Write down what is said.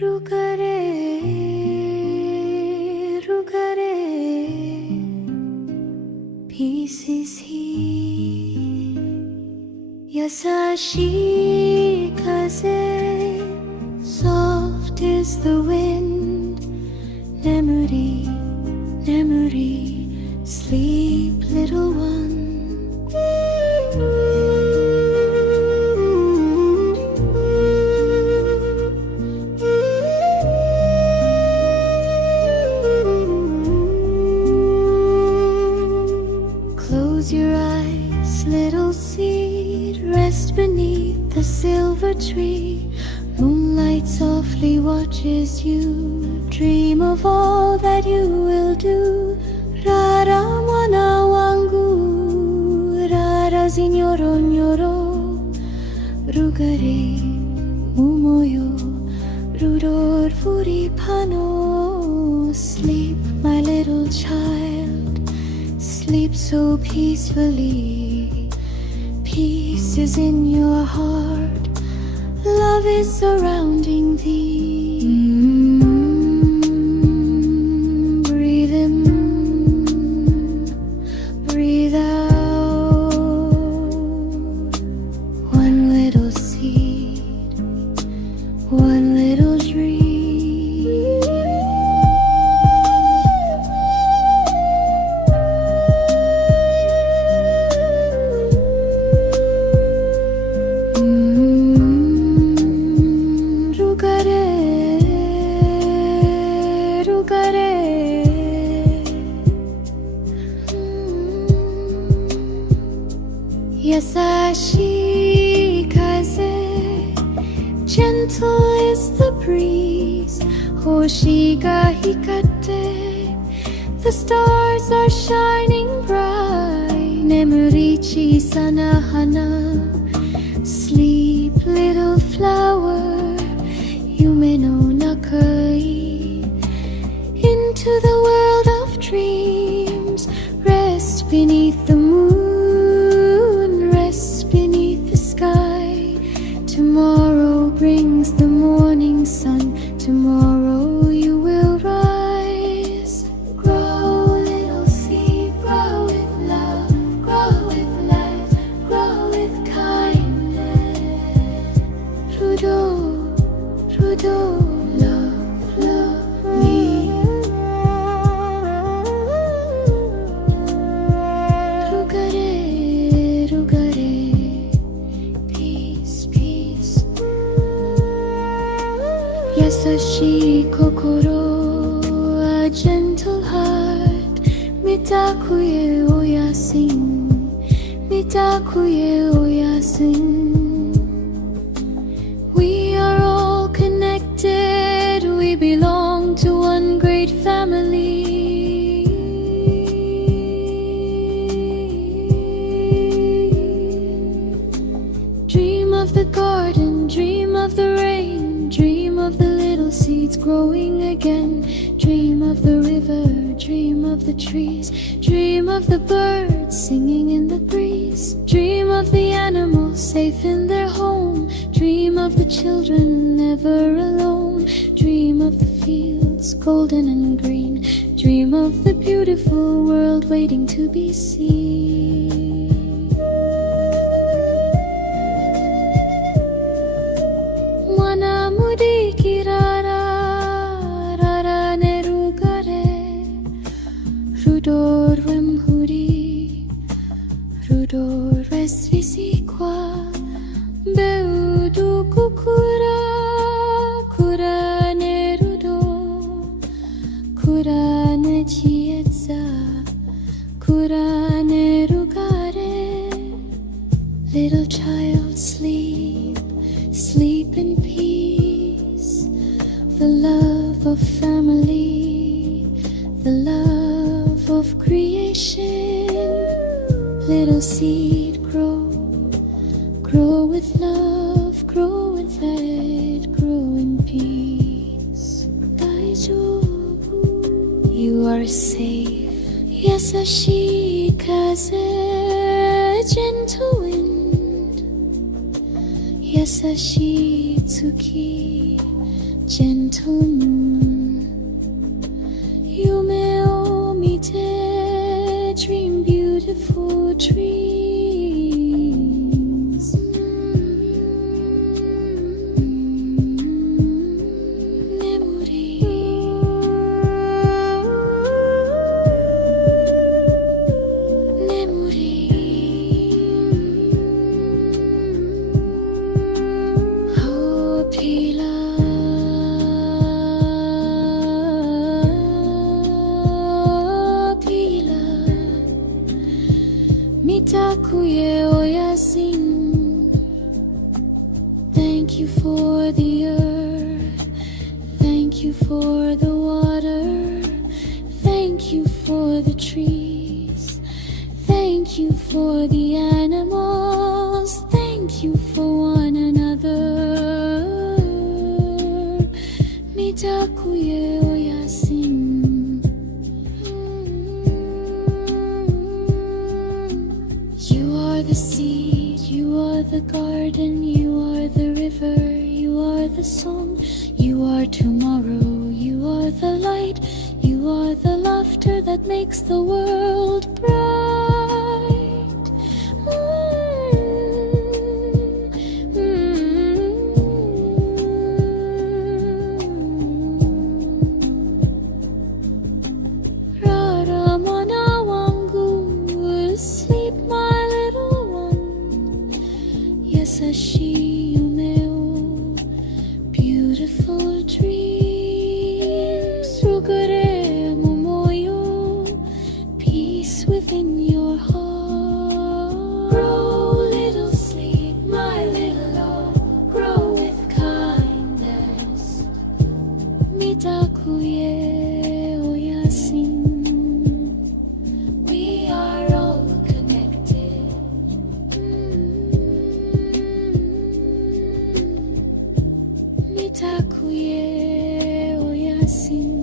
Rugare, Rugare, peace is here. Yasashii kaze, soft is the wind. Nemuri, Nemuri, sleep, little one. Close your eyes, little seed, rest beneath the silver tree. Moonlight softly watches you. Dream of all that you will do. Rara, mwana, wangu, Rara, zvinyoronyoro. Rugare, mumoyo, Rudo, rwuri, pano. Sleep, my little child, sleep so peacefully. Peace is in your heart, love is surrounding thee. Breathe in, breathe out. One little seed, one little dream. Yasashii kaze, gentle is the breeze. Hoshi ga hikatte, the stars are shining bright. Nemuri, chiisana, hana, sleep, little flower. Yume no nakai, into the world of dreams. Rest beneath the moon, rest beneath the sky. Tomorrow brings the morning sun. Tomorrow you will rise. Grow, little seed, grow with love, grow with light, grow with kindness. Rudo, Rudo, love, love me. Rugare, Rugare, peace, peace. Yasashii kokoro, a gentle heart. Mitakuye oyasin, mitakuye oyasin. We are all connected, we belong to one great family. Dream of the garden, dream of the rain, dream of the little seeds growing again. Dream of the river, dream of the trees, dream of the birds singing in the breeze. Dream of the animals safe in their home. Dream of the children never alone. Dream of the fields golden and green. Dream of the beautiful world waiting to be seen. Mwana mudiki rara, rara ne rugare. Rudo rwemhuri, Rudo resvisikwa. Beudu kukura, kura ne rudo, kura ne chiesa, kura ne rugare. Little child, sleep, sleep in peace. The love of family, the love of creation. Little seed, grow, grow with love, grow with light, grow in peace. Daijoubu, you are safe. Yasashii kaze, gentle wind. Yasashii tsuki, gentle moon, yume o mite, dream beautiful dreams. Nemuri, Nemuri. Oh, Pila, Pila, mitakuye oyasin. Thank you for the earth, thank you for the water, thank you for the trees, thank you for the animals, thank you for one another. Mitakuye oyasin. You are the seed, you are the garden, you are the river, you are the song, you are tomorrow, you are the light, you are the laughter that makes the world bright. Rara, mwana, wangu, sleep my little one. Yasashii, beautiful dreams. Rugare, mumoyo, peace within your heart. Grow, little sleep, my little love, grow with kindness. Mitakuye oyasin. We are all connected. Mitakuye oyasin.